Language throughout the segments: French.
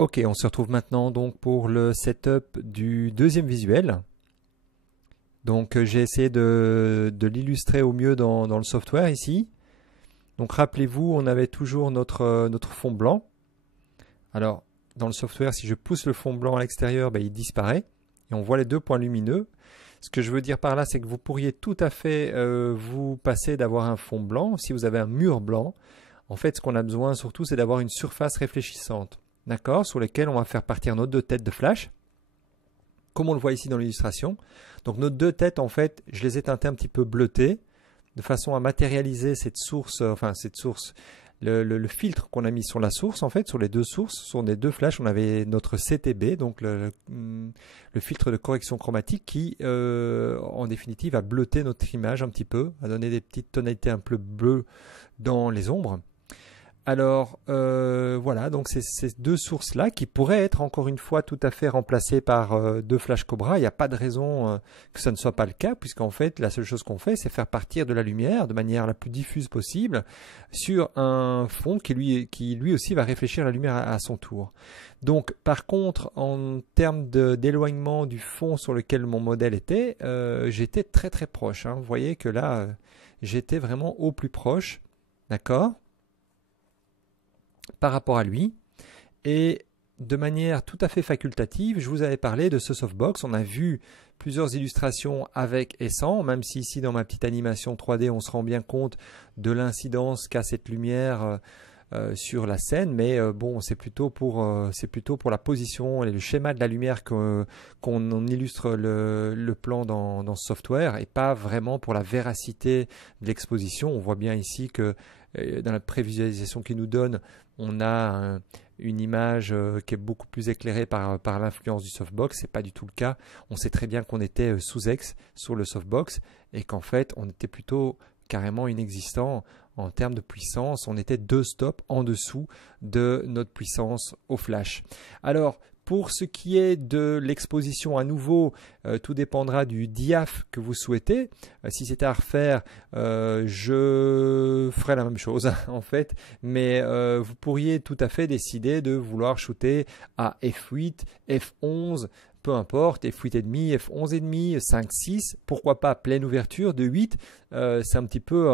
Ok, on se retrouve maintenant donc pour le setup du deuxième visuel. Donc j'ai essayé de l'illustrer au mieux dans le software ici. Donc rappelez-vous, on avait toujours notre fond blanc. Alors dans le software, si je pousse le fond blanc à l'extérieur, il disparaît et on voit les deux points lumineux. Ce que je veux dire par là, c'est que vous pourriez tout à fait vous passer d'avoir un fond blanc. Si vous avez un mur blanc, en fait ce qu'on a besoin surtout, c'est d'avoir une surface réfléchissante. D'accord, sur lesquels on va faire partir nos deux têtes de flash, comme on le voit ici dans l'illustration. Donc nos deux têtes, en fait, je les ai teintées un petit peu bleutées, de façon à matérialiser cette source, le filtre qu'on a mis sur la source, en fait, sur les deux sources, sur les deux flashs, on avait notre CTB, donc le filtre de correction chromatique qui, en définitive, a bleuté notre image un petit peu, a donné des petites tonalités un peu bleues dans les ombres. Alors voilà, donc c'est ces deux sources-là qui pourraient être encore une fois tout à fait remplacées par deux Flash Cobra. Il n'y a pas de raison que ça ne soit pas le cas, puisqu'en fait la seule chose qu'on fait, c'est faire partir de la lumière de manière la plus diffuse possible sur un fond qui lui aussi va réfléchir la lumière à son tour. Donc par contre, en termes d'éloignement du fond sur lequel mon modèle était, j'étais très très proche. Vous voyez que là, j'étais vraiment au plus proche, d'accord, par rapport à lui. Et de manière tout à fait facultative, je vous avais parlé de ce softbox. On a vu plusieurs illustrations avec et sans, même si ici dans ma petite animation 3D, on se rend bien compte de l'incidence qu'a cette lumière sur la scène, mais bon, c'est plutôt pour la position et le schéma de la lumière qu'on illustre le plan dans ce software, et pas vraiment pour la véracité de l'exposition. On voit bien ici que dans la prévisualisation qu'il nous donne, on a une image qui est beaucoup plus éclairée par l'influence du softbox. Ce n'est pas du tout le cas. On sait très bien qu'on était sous X sur le softbox et qu'en fait, on était plutôt carrément inexistant en termes de puissance. On était 2 stops en dessous de notre puissance au flash. Alors, pour ce qui est de l'exposition à nouveau, tout dépendra du diaph que vous souhaitez. Si c'était à refaire, je ferais la même chose en fait, mais vous pourriez tout à fait décider de vouloir shooter à f8, f11, peu importe, f8,5, f11,5, 5, 6, pourquoi pas pleine ouverture de 8, c'est un petit peu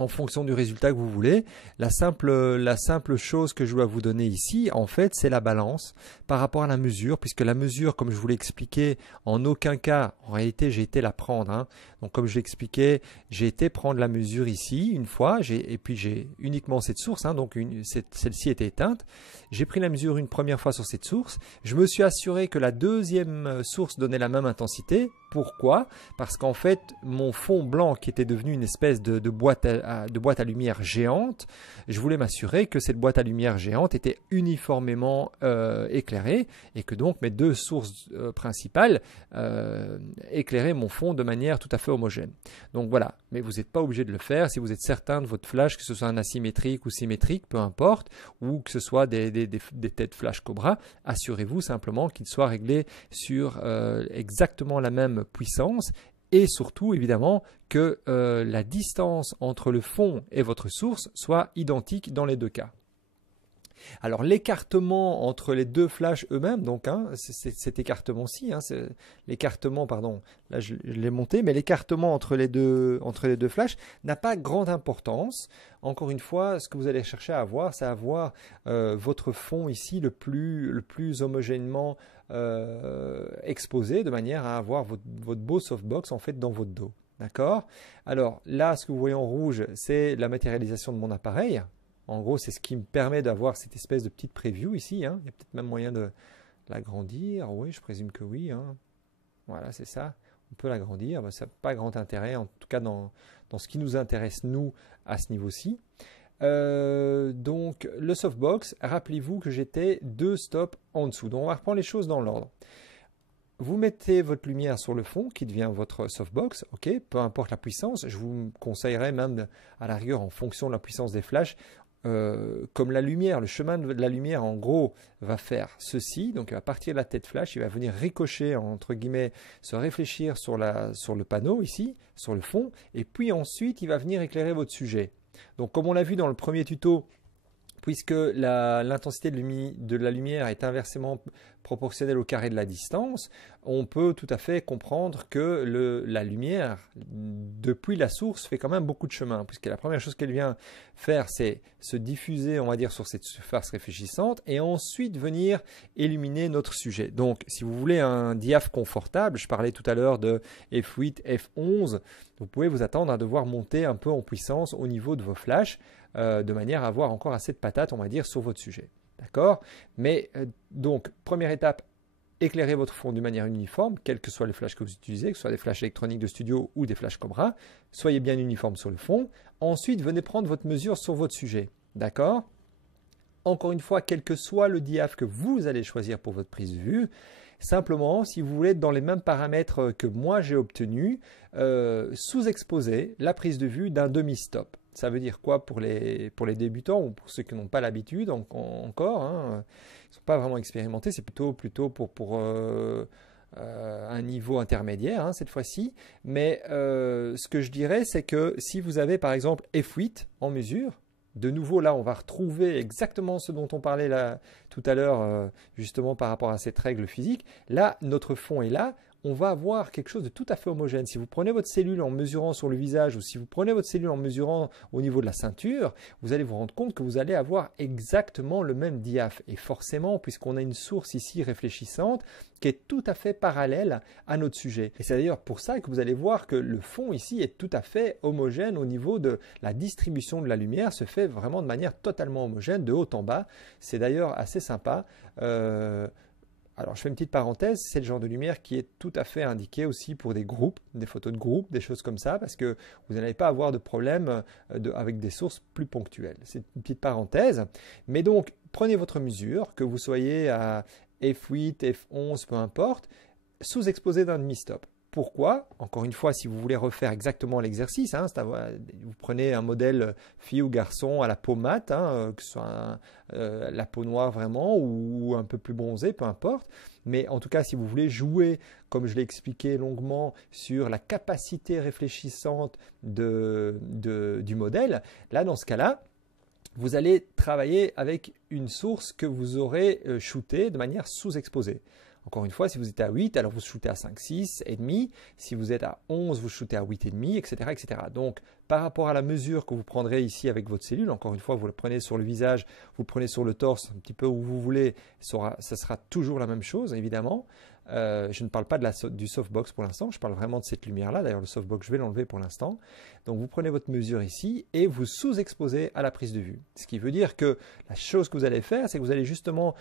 en fonction du résultat que vous voulez. La simple chose que je dois vous donner ici, en fait, c'est la balance par rapport à la mesure, puisque la mesure, comme je vous l'ai expliqué, en aucun cas, en réalité, j'ai été la prendre. Donc, comme je l'ai expliqué, j'ai été prendre la mesure ici une fois, et puis j'ai uniquement cette source, donc celle-ci était éteinte. J'ai pris la mesure une première fois sur cette source. Je me suis assuré que la deuxième source donnait la même intensité. Pourquoi? Parce qu'en fait, mon fond blanc qui était devenu une espèce de boîte à lumière géante, je voulais m'assurer que cette boîte à lumière géante était uniformément éclairée et que donc mes deux sources principales éclairaient mon fond de manière tout à fait homogène. Donc voilà, mais vous n'êtes pas obligé de le faire si vous êtes certain de votre flash, que ce soit un asymétrique ou symétrique, peu importe, ou que ce soit des têtes flash Cobra. Assurez-vous simplement qu'il soit réglé sur exactement la même puissance, et surtout évidemment que la distance entre le fond et votre source soit identique dans les deux cas. Alors l'écartement entre les deux flashs eux-mêmes, donc cet écartement-ci, l'écartement, pardon, là je l'ai monté, mais l'écartement entre les deux flashs n'a pas grande importance. Encore une fois, ce que vous allez chercher à avoir, c'est avoir votre fond ici le plus homogènement exposé, de manière à avoir votre beau softbox en fait dans votre dos. D'accord? Alors là, ce que vous voyez en rouge, c'est la matérialisation de mon appareil. En gros, c'est ce qui me permet d'avoir cette espèce de petite preview ici. Il y a peut-être même moyen de l'agrandir. Oui, je présume que oui. Voilà, c'est ça. On peut l'agrandir. Ça n'a pas grand intérêt, en tout cas dans ce qui nous intéresse, nous, à ce niveau-ci. Donc, le softbox, rappelez-vous que j'étais 2 stops en dessous. Donc, on va reprendre les choses dans l'ordre. Vous mettez votre lumière sur le fond qui devient votre softbox, ok, peu importe la puissance. Je vous conseillerais même à la rigueur en fonction de la puissance des flashs. Comme la lumière, le chemin de la lumière en gros va faire ceci, donc il va partir de la tête flash, il va venir ricocher, entre guillemets, se réfléchir sur le panneau ici, sur le fond, et puis ensuite il va venir éclairer votre sujet. Donc comme on l'a vu dans le premier tuto, puisque l'intensité de la lumière est inversement proportionnelle au carré de la distance, on peut tout à fait comprendre que la lumière, depuis la source, fait quand même beaucoup de chemin, puisque la première chose qu'elle vient faire, c'est se diffuser, on va dire, sur cette surface réfléchissante, et ensuite venir illuminer notre sujet. Donc, si vous voulez un diaph confortable, je parlais tout à l'heure de f8, f11, vous pouvez vous attendre à devoir monter un peu en puissance au niveau de vos flashs, de manière à avoir encore assez de patates, on va dire, sur votre sujet. D'accord? Mais donc, première étape, éclairez votre fond d'une manière uniforme, quels que soient les flashs que vous utilisez, que ce soit des flashs électroniques de studio ou des flashs Cobra. Soyez bien uniforme sur le fond. Ensuite, venez prendre votre mesure sur votre sujet. D'accord? Encore une fois, quel que soit le diaph que vous allez choisir pour votre prise de vue, simplement, si vous voulez être dans les mêmes paramètres que moi j'ai obtenus, sous-exposer la prise de vue d'un demi-stop. Ça veut dire quoi pour les débutants ou pour ceux qui n'ont pas l'habitude encore, hein, ils ne sont pas vraiment expérimentés, c'est plutôt pour un niveau intermédiaire hein, cette fois-ci. Mais ce que je dirais, c'est que si vous avez par exemple f8 en mesure, de nouveau là on va retrouver exactement ce dont on parlait là, tout à l'heure justement par rapport à cette règle physique. Là notre fond est là. On va avoir quelque chose de tout à fait homogène. Si vous prenez votre cellule en mesurant sur le visage ou si vous prenez votre cellule en mesurant au niveau de la ceinture, vous allez vous rendre compte que vous allez avoir exactement le même diaph. Et forcément, puisqu'on a une source ici réfléchissante qui est tout à fait parallèle à notre sujet. Et c'est d'ailleurs pour ça que vous allez voir que le fond ici est tout à fait homogène au niveau de la distribution de la lumière, se fait vraiment de manière totalement homogène, de haut en bas. C'est d'ailleurs assez sympa. Alors, je fais une petite parenthèse, c'est le genre de lumière qui est tout à fait indiqué aussi pour des groupes, des photos de groupe, des choses comme ça, parce que vous n'allez pas avoir de problème avec des sources plus ponctuelles. C'est une petite parenthèse. Mais donc, prenez votre mesure, que vous soyez à f8, f11, peu importe, sous-exposé d'un demi-stop. Pourquoi? Encore une fois, si vous voulez refaire exactement l'exercice, hein, vous prenez un modèle fille ou garçon à la peau mate, hein, que ce soit la peau noire vraiment ou un peu plus bronzé, peu importe. Mais en tout cas, si vous voulez jouer, comme je l'ai expliqué longuement, sur la capacité réfléchissante du modèle, là, dans ce cas-là, vous allez travailler avec une source que vous aurez shootée de manière sous-exposée. Encore une fois, si vous êtes à 8, alors vous shootez à 5, 6, et demi. Si vous êtes à 11, vous shootez à 8,5, etc., etc. Donc, par rapport à la mesure que vous prendrez ici avec votre cellule, encore une fois, vous le prenez sur le visage, vous le prenez sur le torse, un petit peu où vous voulez, ça sera toujours la même chose, évidemment. Je ne parle pas du softbox pour l'instant, je parle vraiment de cette lumière-là. D'ailleurs, le softbox, je vais l'enlever pour l'instant. Donc, vous prenez votre mesure ici et vous sous-exposez à la prise de vue. Ce qui veut dire que la chose que vous allez faire, c'est que vous allez justement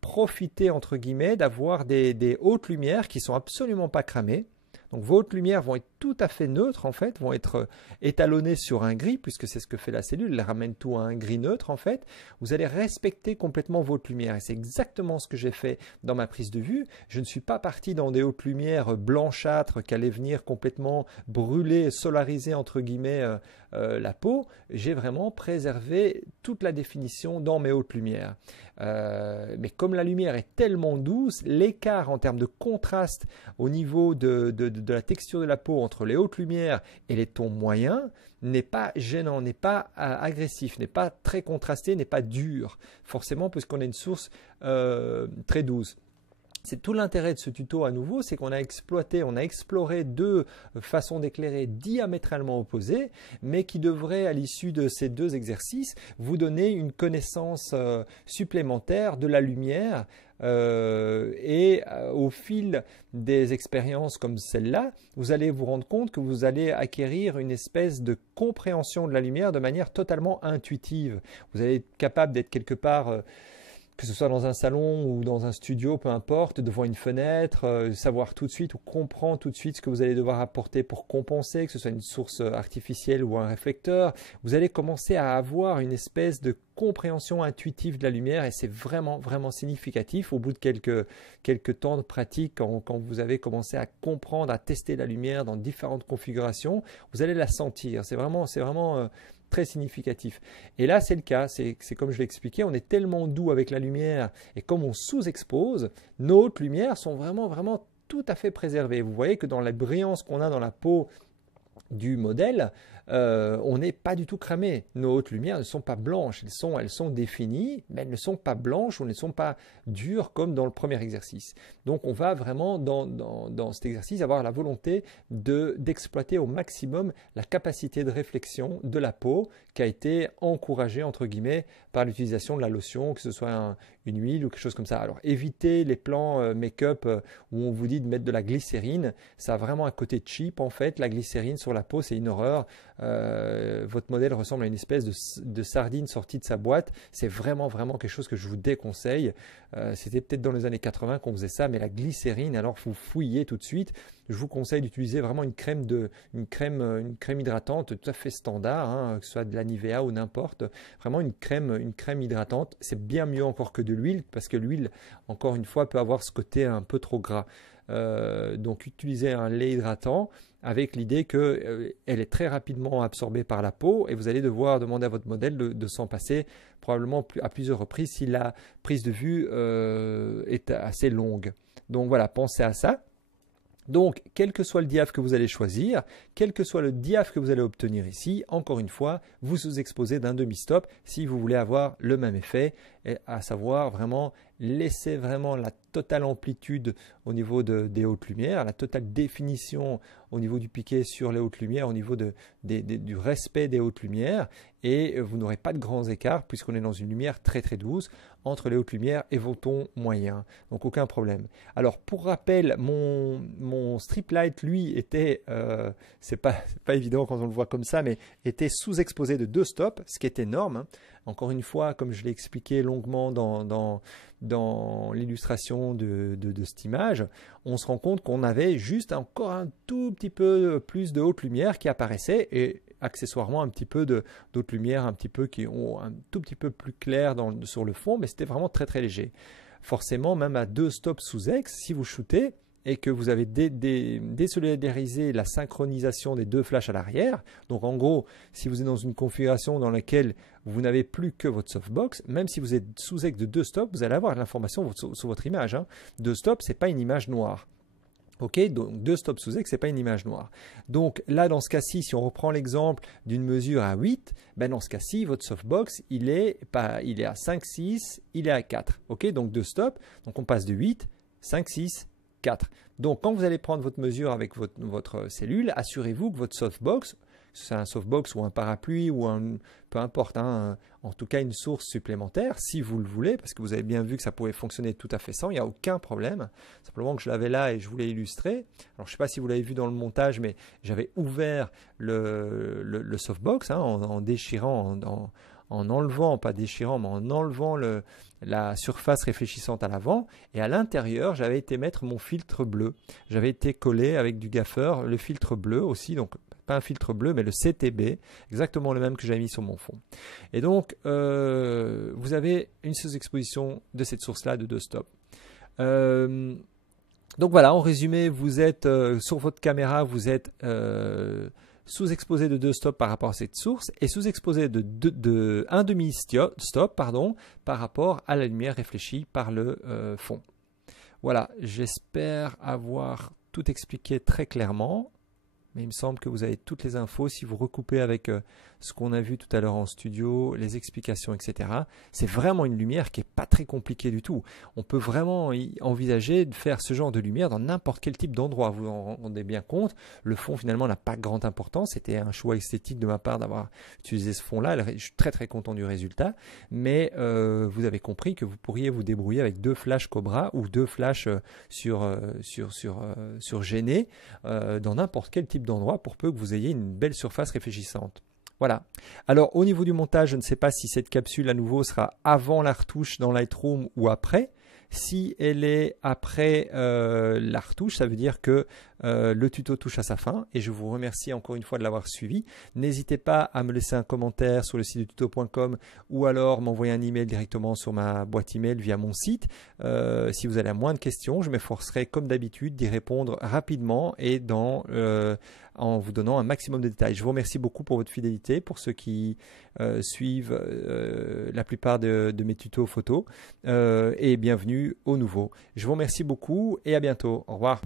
profiter entre guillemets d'avoir des hautes lumières qui sont absolument pas cramées. Donc vos hautes lumières vont être tout à fait neutres en fait, vont être étalonnées sur un gris puisque c'est ce que fait la cellule, elle ramène tout à un gris neutre en fait. Vous allez respecter complètement vos hautes lumières et c'est exactement ce que j'ai fait dans ma prise de vue. Je ne suis pas parti dans des hautes lumières blanchâtres qui allaient venir complètement brûler, solariser entre guillemets la peau. J'ai vraiment préservé toute la définition dans mes hautes lumières. Mais comme la lumière est tellement douce, l'écart en termes de contraste au niveau de la texture de la peau entre les hautes lumières et les tons moyens n'est pas gênant, n'est pas agressif, n'est pas très contrasté, n'est pas dur, forcément puisqu'on a une source très douce. C'est tout l'intérêt de ce tuto à nouveau, c'est qu'on a exploré deux façons d'éclairer diamétralement opposées, mais qui devraient, à l'issue de ces deux exercices, vous donner une connaissance supplémentaire de la lumière. Et au fil des expériences comme celle-là, vous allez vous rendre compte que vous allez acquérir une espèce de compréhension de la lumière de manière totalement intuitive. Vous allez être capable d'être quelque part que ce soit dans un salon ou dans un studio, peu importe, devant une fenêtre, savoir tout de suite ou comprendre tout de suite ce que vous allez devoir apporter pour compenser, que ce soit une source artificielle ou un réflecteur. Vous allez commencer à avoir une espèce de compréhension intuitive de la lumière et c'est vraiment, vraiment significatif au bout de quelques temps de pratique quand vous avez commencé à comprendre, à tester la lumière dans différentes configurations, vous allez la sentir. C'est vraiment très significatif. Et là, c'est le cas, c'est comme je l'ai expliqué, on est tellement doux avec la lumière et comme on sous-expose, nos hautes lumières sont vraiment, vraiment tout à fait préservées. Vous voyez que dans la brillance qu'on a dans la peau du modèle, on n'est pas du tout cramé. Nos hautes lumières ne sont pas blanches, elles sont définies, mais elles ne sont pas blanches ou elles ne sont pas dures comme dans le premier exercice. Donc on va vraiment dans cet exercice avoir la volonté d'exploiter au maximum la capacité de réflexion de la peau qui a été encouragée entre guillemets par l'utilisation de la lotion, que ce soit une huile ou quelque chose comme ça. Alors évitez les plans make-up où on vous dit de mettre de la glycérine. Ça a vraiment un côté cheap en fait. La glycérine sur la peau, c'est une horreur. Votre modèle ressemble à une espèce de sardine sortie de sa boîte. C'est vraiment quelque chose que je vous déconseille. C'était peut-être dans les années 80 qu'on faisait ça, mais la glycérine, alors vous fouillez tout de suite. Je vous conseille d'utiliser vraiment une crème hydratante tout à fait standard, hein, que ce soit de la Nivea ou n'importe. Vraiment une crème hydratante. C'est bien mieux encore que de l'huile parce que l'huile, encore une fois, peut avoir ce côté un peu trop gras. Donc utilisez un lait hydratant avec l'idée qu'elle est très rapidement absorbée par la peau et vous allez devoir demander à votre modèle de s'en passer probablement à plusieurs reprises si la prise de vue est assez longue. Donc voilà, pensez à ça. Donc, quel que soit le diaph que vous allez choisir, quel que soit le diaph que vous allez obtenir ici, encore une fois, vous vous exposez d'un demi-stop si vous voulez avoir le même effet, à savoir vraiment laisser vraiment la totale amplitude au niveau des hautes lumières, la totale définition au niveau du piqué sur les hautes lumières, au niveau du respect des hautes lumières, et vous n'aurez pas de grands écarts puisqu'on est dans une lumière très douce entre les hautes lumières et vos tons moyens, donc aucun problème. Alors pour rappel, mon strip light lui était, c'est pas évident quand on le voit comme ça, mais était sous-exposé de 2 stops, ce qui est énorme, hein. Encore une fois, comme je l'ai expliqué longuement dans l'illustration de cette image, on se rend compte qu'on avait juste encore un tout petit peu plus de haute lumière qui apparaissait et accessoirement un petit peu d'autres lumières un petit peu qui ont un tout petit peu plus clair sur le fond, mais c'était vraiment très léger. Forcément, même à 2 stops sous X, si vous shootez et que vous avez désolidarisé la synchronisation des 2 flashs à l'arrière, donc en gros, si vous êtes dans une configuration dans laquelle vous n'avez plus que votre softbox, même si vous êtes sous X de 2 stops, vous allez avoir l'information sur votre image, hein. 2 stops, ce n'est pas une image noire. Ok, donc 2 stops sous X, ce n'est pas une image noire. Donc là, dans ce cas-ci, si on reprend l'exemple d'une mesure à 8, ben dans ce cas-ci, votre softbox, il est à 5, 6, il est à 4. Ok, donc 2 stops, donc on passe de 8, 5, 6, 4. Donc quand vous allez prendre votre mesure avec votre cellule, assurez-vous que votre softbox, c'est un softbox ou un parapluie ou peu importe, hein, en tout cas une source supplémentaire si vous le voulez, parce que vous avez bien vu que ça pouvait fonctionner tout à fait sans, il n'y a aucun problème. Simplement que je l'avais là et je voulais illustrer. Alors je ne sais pas si vous l'avez vu dans le montage, mais j'avais ouvert le softbox, hein, en déchirant, en enlevant, pas déchirant, mais en enlevant la surface réfléchissante à l'avant, et à l'intérieur j'avais été mettre mon filtre bleu. J'avais été collé avec du gaffeur le filtre bleu aussi, donc pas un filtre bleu mais le CTB, exactement le même que j'avais mis sur mon fond. Et donc vous avez une sous-exposition de cette source là de 2 stops. Donc voilà, en résumé, vous êtes sur votre caméra, vous êtes sous-exposé de 2 stops par rapport à cette source et sous-exposé de un demi-stop par rapport à la lumière réfléchie par le fond. Voilà, j'espère avoir tout expliqué très clairement. Mais il me semble que vous avez toutes les infos. Si vous recoupez avec ce qu'on a vu tout à l'heure en studio, les explications, etc. C'est vraiment une lumière qui n'est pas très compliquée du tout. On peut vraiment envisager de faire ce genre de lumière dans n'importe quel type d'endroit. Vous en rendez bien compte. Le fond, finalement, n'a pas grande importance. C'était un choix esthétique de ma part d'avoir utilisé ce fond-là. Je suis très content du résultat. Mais vous avez compris que vous pourriez vous débrouiller avec 2 flashs Cobra ou 2 flashs sur gêné dans n'importe quel type d'endroit pour peu que vous ayez une belle surface réfléchissante. Voilà. Alors au niveau du montage, je ne sais pas si cette capsule à nouveau sera avant la retouche dans Lightroom ou après. Si elle est après la retouche, ça veut dire que le tuto touche à sa fin et je vous remercie encore une fois de l'avoir suivi. N'hésitez pas à me laisser un commentaire sur le site de tuto.com ou alors m'envoyer un email directement sur ma boîte email via mon site. Si vous avez moins de questions, je m'efforcerai comme d'habitude d'y répondre rapidement et en vous donnant un maximum de détails. Je vous remercie beaucoup pour votre fidélité, pour ceux qui suivent la plupart de mes tutos photos et bienvenue au nouveau. Je vous remercie beaucoup et à bientôt. Au revoir.